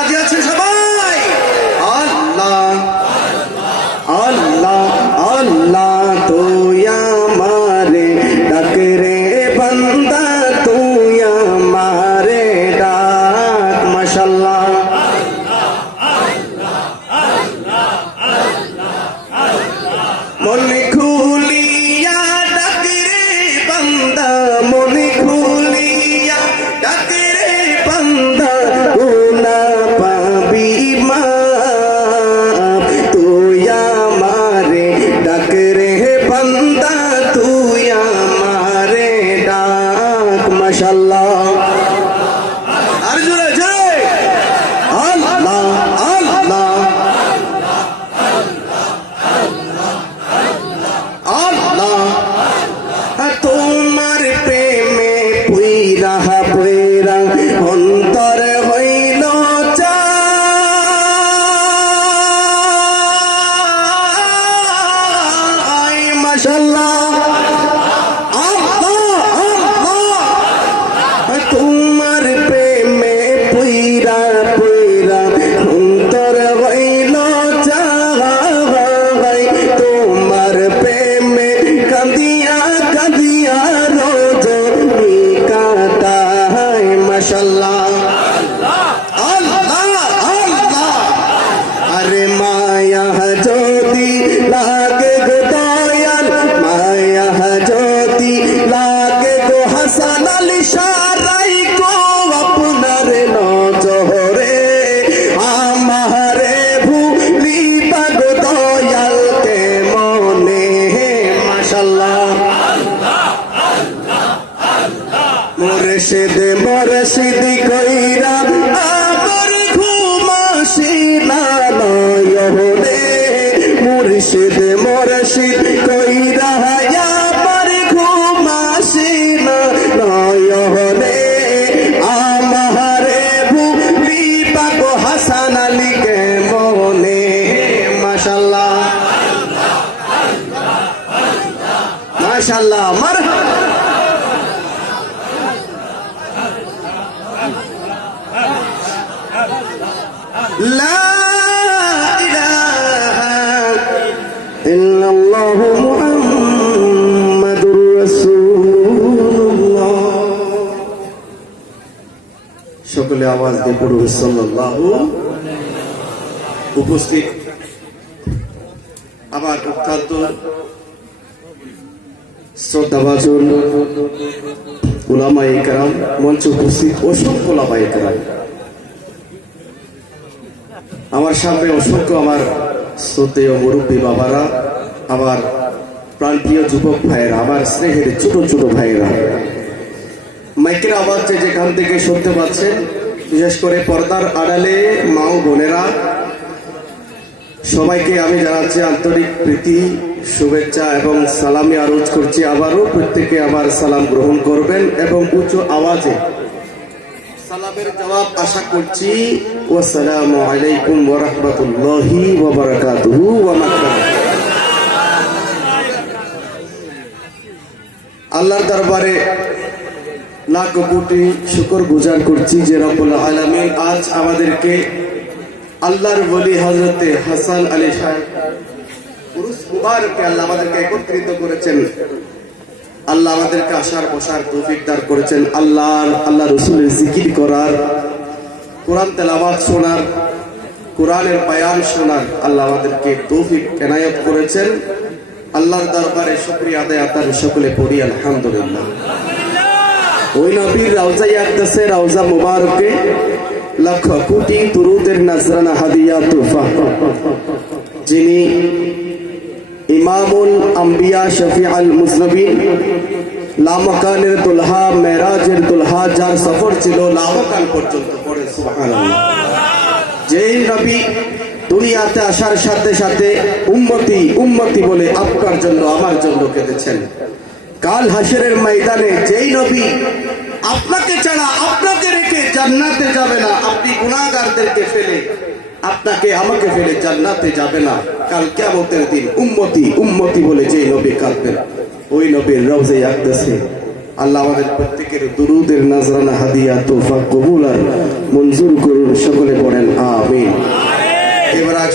রাজি আছেন সবাই মাশাল্লাহ লা ইলাহা ইল্লাল্লাহু মুহাম্মাদুর রাসূলুল্লাহ। সকলে আওয়াজ দিয়ে পড়ুন সাল্লাল্লাহু উপস্থিত। আমার অত্যন্ত শ্রদ্ধাভাজন উলামায়ে কেরাম, মঞ্চ উপস্থিত অসংখ্য ওলামায়ে কেরাম। আমার সামনে অসংখ্য আমার শ্রদ্ধেয় মুরব্বী বাবারা, আমার প্রান্তীয় যুবক ভাইয়েরা, আমার স্নেহের ছোট ছোট ভাইয়েরা। মাইকের আওয়াজ যেখান থেকে শুনতে পাচ্ছেন, বিশেষ করে পর্দার আড়ালে মা ও বোনেরা সবাইকে আমি জানাচ্ছি আন্তরিক প্রীতি, শুভেচ্ছা এবং সালামি আরোজ করছি। আবারও প্রত্যেকে আবার সালাম গ্রহণ করবেন এবং উচ্চ আওয়াজে সালামের জবাব আশা করছি। ওয়াসসালামু আলাইকুম ওয়া রাহমাতুল্লাহি ওয়া বারাকাতুহু ওয়া মাগফিরাতুহু আল্লাহর দরবারে লাখ কোটি শুকর গুজার করছি যে রব্বুল আলামিন আজ আমাদেরকে আল্লাহর বলি হযরতে হাসান আলী সাহেব। পুরুষ আল্লাহ আমাদেরকে একত্রিত করেছেন। আল্লাহ আমাদেরকে আসার বসার তৌফিক করেছেন। আল্লাহর, আল্লাহ রসুলের জিকির করার, কোরআন তেলাবাদ শোনার, কোরআনের বায়ান শোনার আল্লাহ আমাদেরকে তৌফিক এনায়ত করেছেন। আল্লাহর দরবারে শুক্রিয়া আদায় আতার সকলে পড়ি, আলহামদুলিল্লাহ। ওই নবীর রাউজাই আকদাসে রাউজা মুবারকে লক্ষ কোটি তুরুদের নাজরানা হাদিয়া তুফা যিনি ইমামুল আম্বিয়া শফি আল মুসলিম লামকানের দুলহা, মেরাজের দুলহা, যার সফর ছিল লামকান পর্যন্ত সুবহানাল্লাহ। যেই নবী দুনিয়াতে আসার সাথে সাথে উম্মতি উম্মতি বলে আপনার জন্য, আমার জন্য কেঁদেছেন। কাল হাসরের ময়দানে যেই নবী আপনাকে ছাড়া আপনাকে রেখে জান্নাতে যাবে না। আপনি গুণাগারদেরকে ফেলে, আপনাকে আমাকে ফেলে জান্নাতে যাবে না। কাল কেমতের দিন উম্মতি উম্মতি বলে যে নবী কাঁদবেন, ওই নবীর রওজে আকদাসে আল্লাহ আমাদের প্রত্যেকের দুরুদের নাজরানা, হাদিয়া তোফা কবুল আর মঞ্জুর করুন। সকলে পড়েন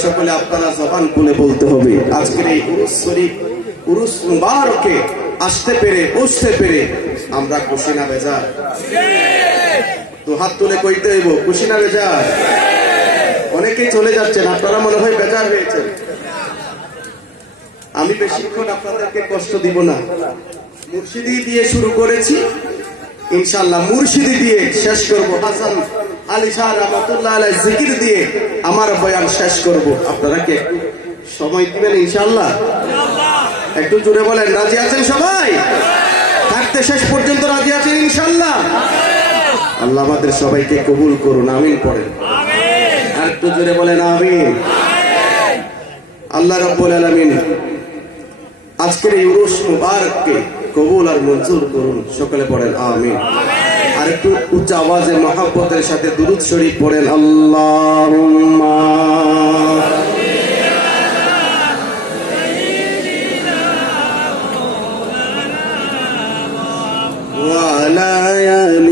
সকলে আপনারা জবান খুলে বলতে হবে, আজকের এই উরুস শরীফ, উরুস মুবারকে আসতে পেরে, বসতে পেরে আমরা খুশি না বেজা তো হাত তুলে কইতে হইব, খুশি না বেজা অনেকেই চলে যাচ্ছেন, আপনারা মনে হয় বেজার হয়েছেন। আমি বেশিক্ষণ আপনাদেরকে কষ্ট দিব না। মুর্শিদি দিয়ে শুরু করেছি ইনশাল্লাহ মুর্শিদি দিয়ে শেষ করব। হাসান আলী শাহ রহমতুল্লাহ আলাই জিকির দিয়ে আমার বয়ান শেষ করব। আপনারা কি সময় দিবেন ইনশাল্লাহ একটু জুড়ে বলেন, রাজি আছেন সবাই? থাকতে শেষ পর্যন্ত রাজি আছেন ইনশাল্লাহ আল্লাহ আমাদের সবাইকে কবুল করুন আমিন পড়েন। আর একটু জুড়ে বলেন আমিন। আল্লাহ রব্বুল আলামিন আজকের এই উরুস মুবারককে কবুল আর মঞ্জুর করুন সকলে পড়েন আমিন। আর একটু উচ্চ আওয়াজে মহাব্বতের সাথে দুরুদ শরীফ পড়েন আল্লাহুম্মা وعلى آل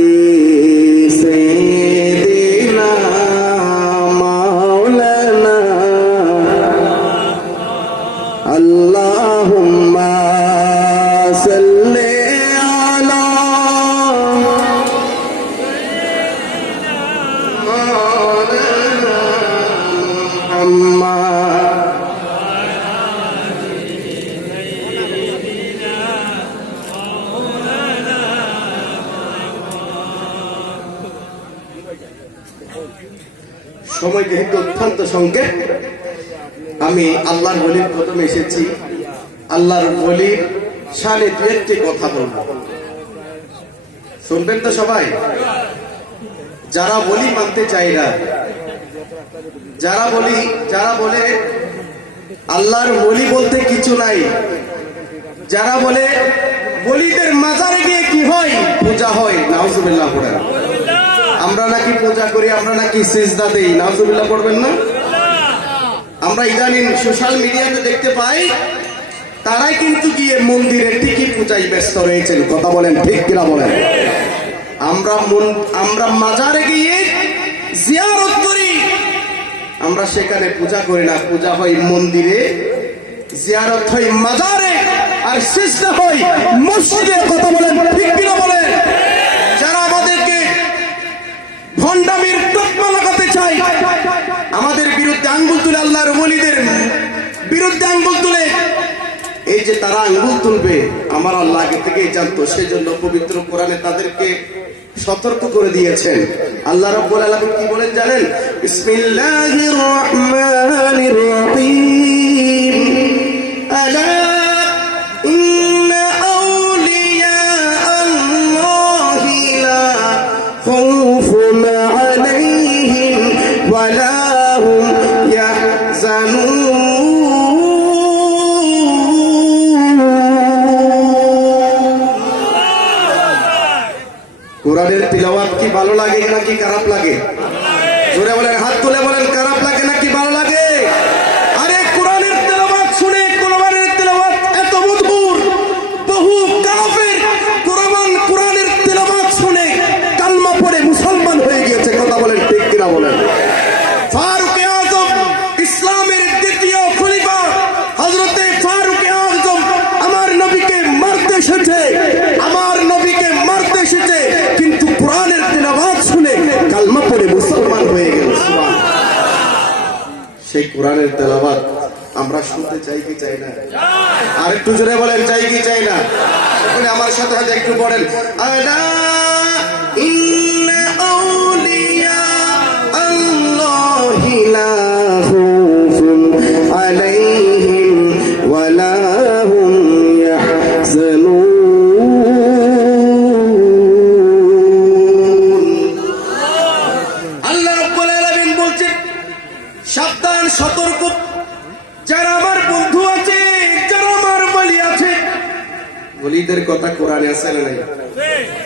সংকেত আমি আল্লাহর বলির প্রথমে এসেছি। আল্লাহর বলির সানে দু একটি কথা বলব। শুনবেন তো সবাই? যারা বলি মানতে চাই না, যারা বলি, যারা বলে আল্লাহর বলি বলতে কিছু নাই, যারা বলে বলিদের মাজারে গিয়ে কি হয়? পূজা হয়, নাউজুবিল্লাহ আমরা নাকি পূজা করি, আমরা নাকি সিজদা দেই, নাউজুবিল্লাহ পড়বেন না? আমরা ইদানিং সোশ্যাল মিডিয়াতে দেখতে পাই, তারাই কিন্তু গিয়ে মন্দিরে ঠিকই পূজায় ব্যস্ত রয়েছেন। কথা বলেন, ঠিক কিনা বলেন? আমরা আমরা মাজারে গিয়ে জিয়ারত করি। আমরা সেখানে পূজা করি না, পূজা হয় মন্দিরে, জিয়ারত হয় মাজারে, আর সিজদা হয় মসজিদে। কথা বলেন, ঠিক কিনা বলেন? যারা আমাদেরকে ভণ্ডামির চাই। আমাদের বিরুদ্ধে আঙ্গুল তুলে আল্লাহর ওলিদের বিরুদ্ধে আঙ্গুল তুলে। এই যে তারা আঙ্গুল তুলবে, আমার আল্লাহ আগে থেকেই জানতো, সেজন্য পবিত্র কোরআনে তাদেরকে সতর্ক করে দিয়েছেন। আল্লাহ রাব্বুল আলামিন কি বলেন জানেন? বিসমিল্লাহির রহমানির রহিম। আলা তিলাওয়াত কি ভালো লাগে? নাকি কোরআনের তেলাবাদ আমরা শুনতে চাই কি চাই না? আর একটু জোরে বলেন, চাই কি চাই না? আমার সাথে সাথে একটু পড়েন। আছে নাই।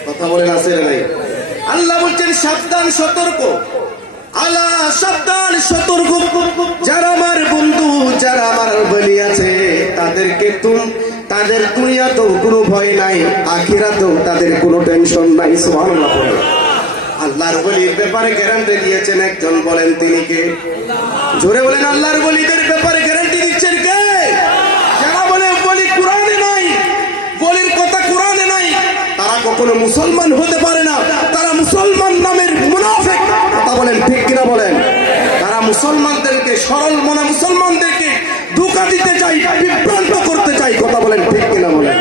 কথা বলেন আছে নাই। আল্লাহ বলছেন, সাবধান, সতর্ক। সাবধান, সতর্ক। যারা আমার বন্ধু, যারা আমার বলি আছে, তাদেরকে তাদের দুনিয়াতেও কোনো ভয় নাই, আখিরাতেও তাদের কোনো টেনশন নাই, সুবহানাল্লাহ। আল্লাহর বলির ব্যাপারে গ্যারান্টি দিয়েছেন একজন, বলেন তিনি কে? জোরে বলেন, আল্লাহর বলিদের ব্যাপারে গ্যারান্টি দিচ্ছেন কে যারা বলে বলি কোরআনে নাই বলির কথা কোরআনে নাই তারা কখনো মুসলমান হতে পারে না। তারা মুসলমান নামের মুনাফিক। কথা বলেন ঠিক কিনা বলেন? তারা মুসলমানদেরকে সরল মনা মুসলমানদেরকে ধোকা দিতে চাই বিভ্রান্ত করতে চাই কথা বলেন ঠিক কিনা বলেন?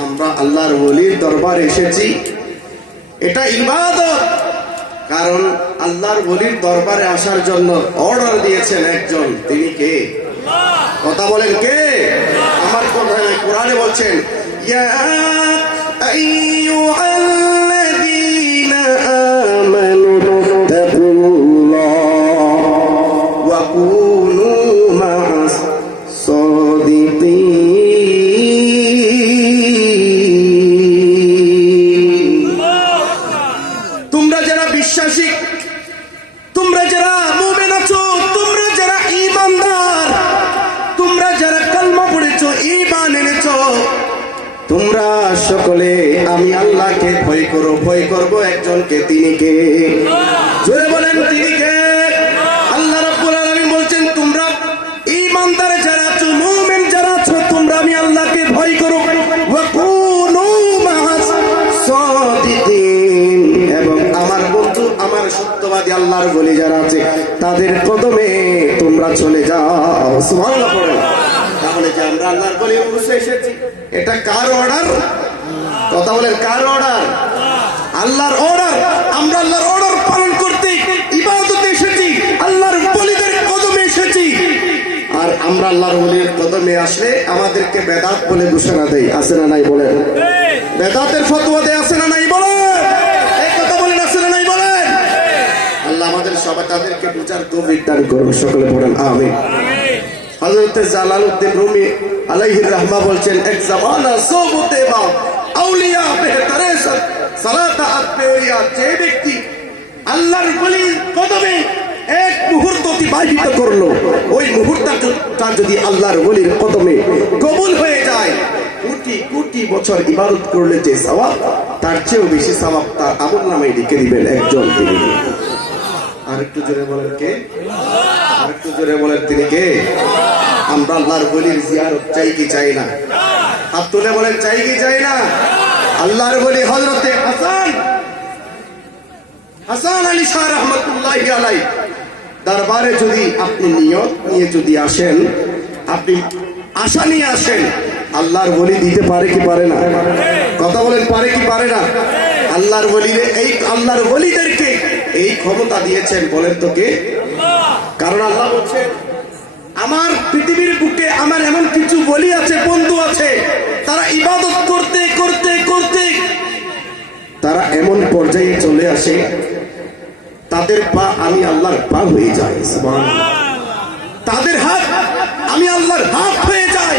আমরা আল্লাহর বলির দরবারে এসেছি। এটা ইবাদত। কারণ আল্লাহর বলির দরবারে আসার জন্য অর্ডার দিয়েছেন একজন। তিনি কে? কথা বলেন কে? আমার কোরআনে কোরআনে বলছেন, ইয়া 哎呦。আল্লাহকে ভয় করো, ভয় করব একজনকে তিনি কে জোরে বলেন তিনি কে আল্লাহ আলামিন বলছেন, তোমরা ঈমানদার যারা আছো যারা আছো, তোমরা আমি আল্লাহকে ভয় করো। আমার বন্ধু, আমার সত্যবাদী যারা তাদের তোমরা চলে তাহলে আমরা আল্লাহর বলি এসেছি? এটা কার অর্ডার কথা বলেন, কার অর্ডার আল্লাহর অর্ডার আমরা আল্লাহর অর্ডার পালন করতে ইবাদতে এসেছি, আল্লাহর বলিদের কদমে এসেছি। আর আমরা আল্লাহর বলির কদমে আসলে আমাদেরকে বেদাত বলে ঘোষণা দেয় আছে না নাই বলেন? বেদাতের ফতোয়া দেয়, আছে না নাই বলেন? সবাই তাদেরকে বুঝার তৌফিক দান করুন, সকলে পড়েন, আমিন। হযরত জালালউদ্দিন রুমি আলাইহির রাহমা বলছেন, এক জামানা সোবতে বা আউলিয়া বেহতরে সালাত ব্যক্তি আল্লাহর বলি কদমে এক মুহূর্ত অতিবাহিত করল ওই মুহূর্তটা যদি আল্লাহর বলির কদমে যায় কোটি কোটি বছর ইবাদত করলে যে সওয়াব তার চেয়েও বেশি সওয়াব তার আমল নামে লিখে দিবেন একজন তিনি আর একটু জোরে বলেন কে আর একটু জোরে বলেন তিনি কে আমরা আল্লাহর বলির জিয়ারত চাই কি চাই না হাত তুলে বলেন চাই কি চাই না। আল্লাহর বলি হজরতে হাসান। হাসান আলী শাহ রহমতুল্লাহ আলাই দরবারে যদি আপনি নিয়ত নিয়ে যদি আসেন আপনি আশা নিয়ে আসেন আল্লাহর বলি দিতে পারে কি পারে না? কথা বলেন পারে কি পারে না? আল্লাহর বলি এই আল্লাহর বলিদেরকে এই ক্ষমতা দিয়েছেন বলেন তোকে কারণ আল্লাহ বলছেন আমার পৃথিবীর বুকে আমার এমন কিছু বলি আছে, বন্ধু আছে, তারা ইবাদত করতে করতে করতে, তারা এমন পর্যায়ে চলে আসে, তাদের পা আমি আল্লাহর পা হয়ে যায়। তাদের হাত আমি আল্লাহর হাত হয়ে যায়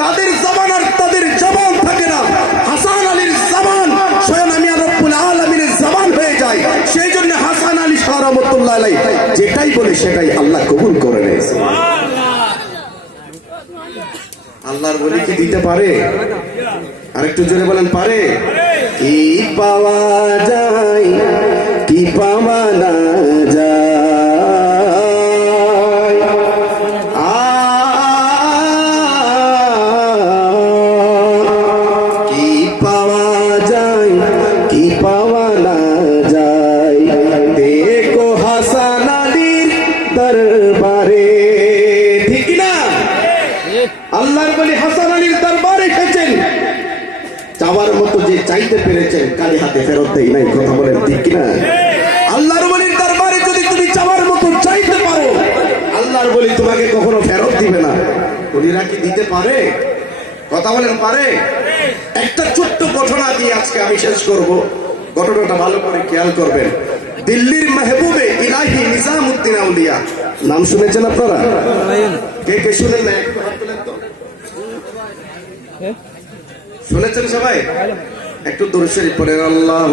তাদের জবান আর তাদের জবান থাকে না। হাসান আলীর জবান স্বয়ং আমি রব্বুল আলমিনের জবান হয়ে যায় সেই জন্য হাসান আলী শাহ রহমতুল্লাহ আলাই যেটাই বলে সেটাই আল্লাহ কবুল করে নেয়। আল্লাহর বলি কি দিতে পারে? আরেকটু জোরে বলেন পারে। কি পাওয়া যায় কি পাওয়া না পেরেছেন কালি হাতে ফেরত দেই নাই কথা বলেন ঠিক না আল্লাহর বলির দরবারে যদি তুমি চাওয়ার মতো চাইতে পারো আল্লাহর বলি তোমাকে কখনো ফেরত দিবে না। উনিরা কি দিতে পারে? কথা বলেন পারে? একটা ছোট্ট ঘটনা দিয়ে আজকে আমি শেষ করব। ঘটনাটা ভালো করে খেয়াল করবেন। দিল্লির মেহবুবে ইলাহি নিজামুদ্দিন আউলিয়া। নাম শুনেছেন আপনারা? কে কে শুনেন না তো। শুনেছেন সবাই? একটু দূরে সেরে পড়েন আল্লাহ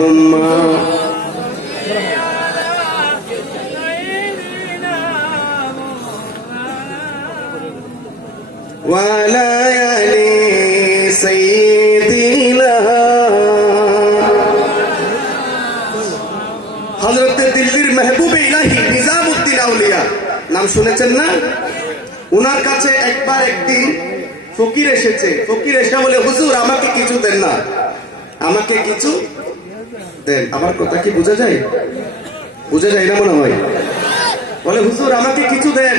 দিল্লির আউলিয়া, নাম শুনেছেন না? উনার কাছে একবার একদিন ফকির এসেছে। ফকির এসে বলে, হুজুর, আমাকে কিছু দেন না। আমাকে কিছু দেন। আমার কথা কি বোঝা যায়? বোঝা যায় না মনে হয়? বলে, হুজুর, আমাকে কিছু দেন।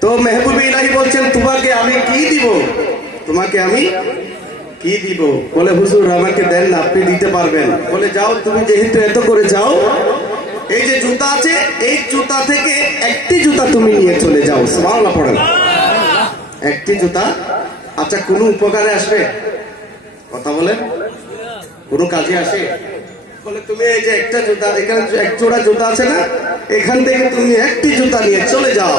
তো মেহবুব ইলাহি বলছেন, তোমাকে আমি কি দিব? তোমাকে আমি কি দিব? বলে, হুজুর, আমাকে দেন না, আপনি দিতে পারবেন। বলে, যাও, তুমি যেহেতু এত করে যাও, এই যে জুতা আছে, এই জুতা থেকে একটি জুতা তুমি নিয়ে চলে যাও। সুবহানাল্লাহ, পড়েন। একটি জুতা আচ্ছা কোনো উপকারে আসবে? কথা বলেন। কোনো কাজে আসে? বলে, তুমি এই যে একটা জুতা, এখানে এক জোড়া জুতা আছে না, এখান থেকে তুমি একটি জুতা নিয়ে চলে যাও।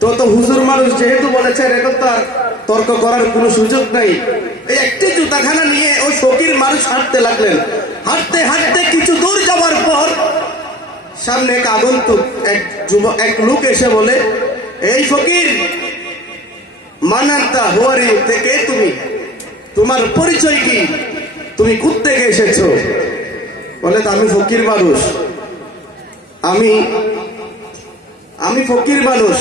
তো তো হুজুর মানুষ যেহেতু বলেছেন এখন তো আর তর্ক করার কোনো সুযোগ নাই। এই একটি জুতাখানা নিয়ে ওই ফকির মানুষ হাঁটতে লাগলেন। হাঁটতে হাঁটতে কিছু দূর যাওয়ার পর সামনে এক আগন্তুক, এক যুব, এক লোক এসে বলে, এই ফকির, মানান্তা হুয়ারি থেকে তুমি, তোমার পরিচয় কি? তুমি থেকে এসেছ। বলে তো আমি ফকির মানুষ। আমি আমি ফকির মানুষ।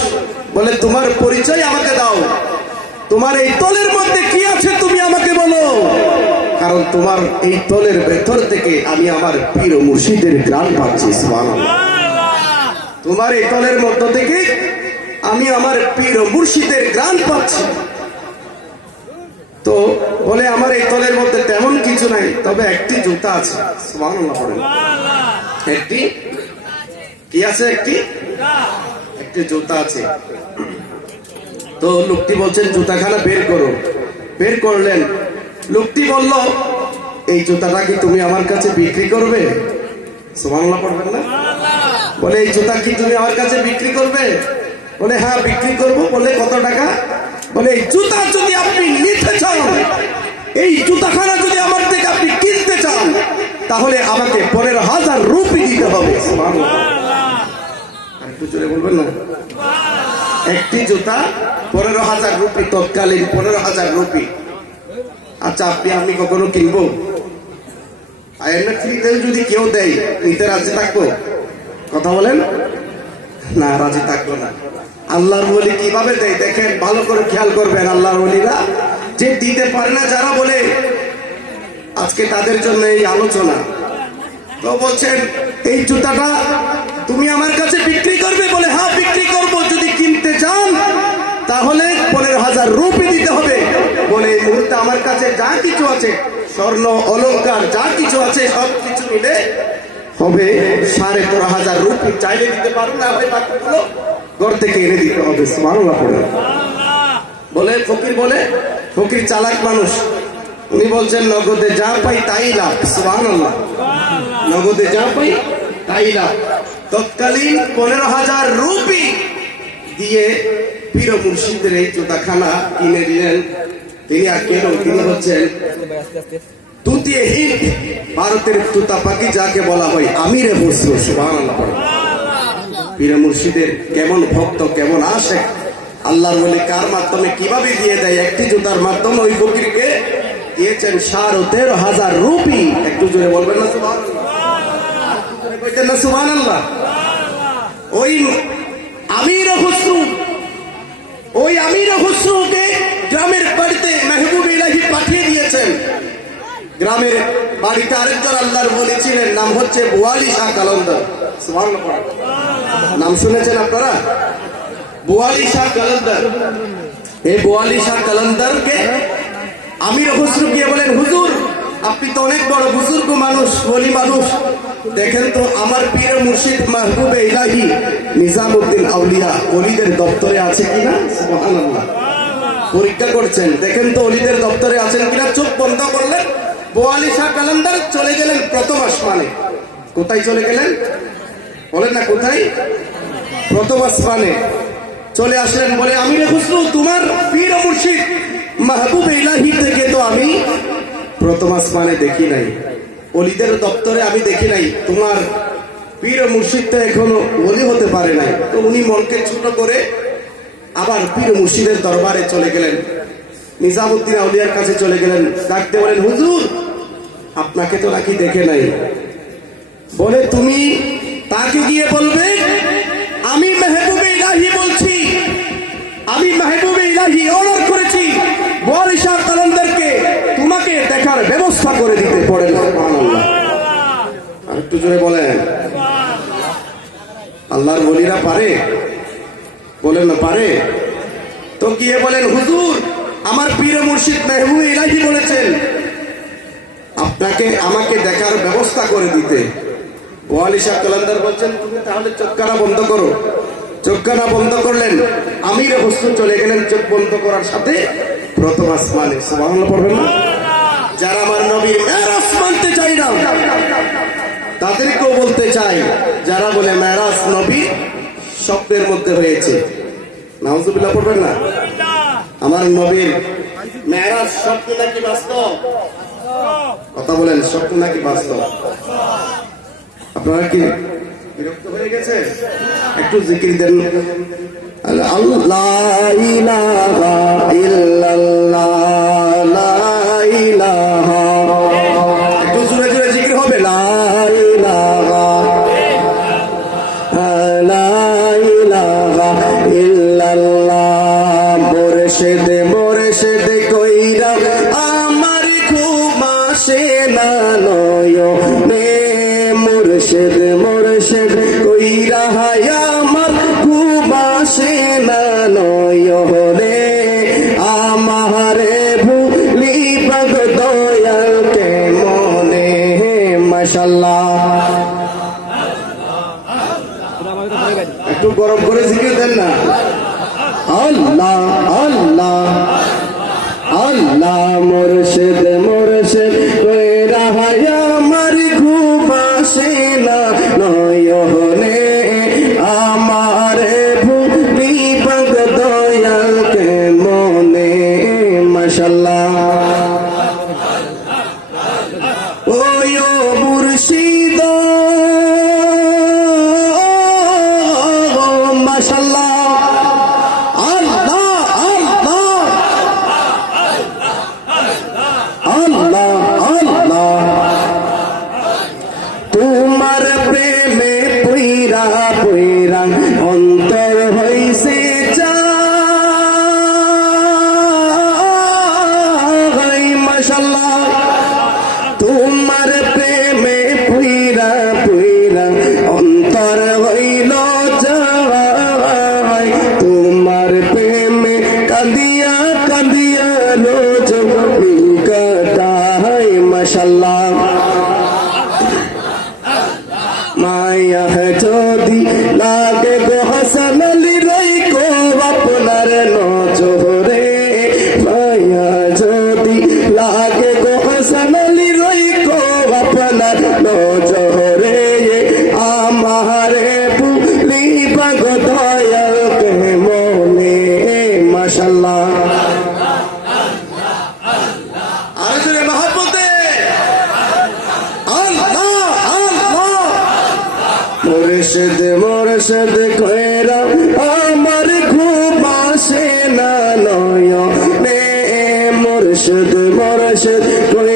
বলে, তোমার পরিচয় আমাকে দাও। তোমার এই তলের মধ্যে কি আছে তুমি আমাকে বলো। কারণ তোমার এই তলের ভেতর থেকে আমি আমার পীর মুর্শিদের গ্রাম পাচ্ছি তোমার এই তলের মধ্য থেকে আমি আমার পীর মুর্শিদের গ্রাম পাচ্ছি। বলে আমার এই তলের মধ্যে তেমন কিছু নাই তবে একটি জুতা আছে। একটি? কি আছে একটি? একটি জুতা আছে। তো লোকটি বলছেন জুতাখানা বের করো। বের করলেন। লোকটি বলল এই জুতাটা কি তুমি আমার কাছে বিক্রি করবে? সুবহানাল্লাহ পড়বেন না বলে এই জুতা কি তুমি আমার কাছে বিক্রি করবে? বলে হ্যাঁ বিক্রি করব। বলে কত টাকা? বলে এই জুতা যদি আপনি নিতে চান এই জুতাখানা যদি আমার থেকে আপনি কিনতে চান তাহলে আমাকে পনেরো হাজার রুপি দিতে হবে। একটু জোরে বলবেন না? একটি জুতা পনেরো হাজার রুপি তৎকালীন পনেরো হাজার রুপি। আচ্ছা আপনি আমি কখনো কিনবো? যদি কেউ দেয় নিতে রাজি থাকব? কথা বলেন? না রাজি থাকব না। আল্লাহর বলি কীভাবে দেয়? দেখেন ভালো করে খেয়াল করবেন আল্লাহর বলিরা যে দিতে পারে না যারা বলে, আজকে তাদের জন্য এই আলোচনা। তো বলছেন, এই জুতাটা তুমি আমার কাছে বিক্রি করবে বলে হ্যাঁ বিক্রি করব। যদি কিনতে চান, তাহলে পনেরো হাজার রুপি দিতে হবে বলে এই মুহূর্তে আমার কাছে যা কিছু আছে, স্বর্ণ অলংকার যা কিছু আছে, সব কিছু মিলে হবে সাড়ে তেরো হাজার রুপি। চাইলে দিতে পারব না হয় বাকিগুলো ঘর থেকে এনে দিতে হবে। বলে, ফকির বলে ফকির চালাক মানুষ। উনি বলছেন, নগদে যা পাই তাই লাভ। সুবহানাল্লাহ। নগদে যা পাই তাই লাভ। তৎকালীন পনেরো হাজার রুপি দিয়ে পীর মুর্শিদের এই জুতাখানা কিনে দিলেন। তিনি আর কেন তিনি হচ্ছেন তুতিয়ে হিন্দ ভারতের তুতা পাখি, যাকে বলা হয় আমিরে বসরু সুবহানাল্লাহ। পীর মুর্শিদের কেমন ভক্ত, কেমন আসে আল্লাহর বলে কার মাধ্যমে কীভাবে দিয়ে দেয়? একটি জুতার মাধ্যমে ওই ফকিরকে দিয়েছেন সাড়ে তেরো হাজার রুপি। একটু জোরে বলবেন না, সুবহানাল্লাহ। কইতেন না, সুবহানাল্লাহ। ওই আমির খুসরু, ওই আমির খুসরুকে গ্রামের বাড়িতে মেহবুব ইলাহি পাঠিয়ে দিয়েছেন। গ্রামের বাড়িতে আরেকজন আল্লাহর বলেছিলেন নাম হচ্ছে বুয়ালি শাহ কালন্দর। নাম শুনেছেন আপনারা? বুয়ালি শাহ কালন্দর। এই বুয়ালি শাহ কালন্দরকে আমির খুসরু গিয়ে বলেন, হুজুর, আপনি তো অনেক বড় বুজুর্গ মানুষ, বলি মানুষ। দেখেন তো, আমার পীর মুর্শিদ মাহবুবে ইলাহি নিজামউদ্দিন আউলিয়া অলিদের দপ্তরে আছে কিনা? পরীক্ষা করছেন। দেখেন তো, অলিদের দপ্তরে আছেন কিনা? চোখ বন্ধ করলেন। বোয়ালি শাহ কালান্দার চলে গেলেন প্রথম আসমানে। কোথায় চলে গেলেন? বলেন না কোথায়? প্রথম আসমানে। চলে আসলেন বলে আমি খুসরু তোমার পীর মুর্শিদ, মাহবুব ইলাহি থেকে তো আমি প্রথম আসমানে দেখি নাই, অলিদের দপ্তরে আমি দেখি নাই, তোমার পীর ও মুর্শিদ তো এখনও অলি হতে পারে নাই। তো উনি মনকে ছোট করে আবার পীর মুর্শিদের দরবারে চলে গেলেন। নিজামুদ্দিন আউলিয়ার কাছে চলে গেলেন। ডাকতে বলেন, হুজুর, আপনাকে তো নাকি দেখে নাই। বলে, তুমি তাকে গিয়ে বলবে, আমি আমি মাহবুবে ইলাহি অর্ডার করেছি। ওয়ারিশার কালান্দারকে তোমাকে দেখার ব্যবস্থা করে দিতে পড়েন একটু জোরে বলেন। আল্লাহর বলিরা পারে? বলেন পারে? তো গিয়ে বলেন, হুজুর, আমার পীর মুর্শিদ মেহবুব ইলাহি বলেছেন, আপনাকে, আমাকে দেখার ব্যবস্থা করে দিতে। ওয়ালিশা কালান্দার বলছেন, তুমি তাহলে চোখ বন্ধ করো। চোখকানা বন্ধ করলেন। আমির হোসেন চলে গেলেন চোখ বন্ধ করার সাথে। প্রথম আসমানে। সুবহানাল্লাহ পড়বেন না? যারা আমার নবী মেরাজ মানতে চাই না, তাদেরকেও বলতে চাই, যারা বলে মেরাজ নবী স্বপ্নের মধ্যে হয়েছে। নাউজুবিল্লাহ পড়বেন না? আমার নবীর মেরাজ স্বপ্ন নাকি বাস্তব? কথা বলেন স্বপ্ন নাকি বাস্তব? আপনারা কি বিরক্ত হয়ে একটু জিকির দেন। আল্লাহ ইল্লাল্লাহ। মুর্শিদ মুর্শিদ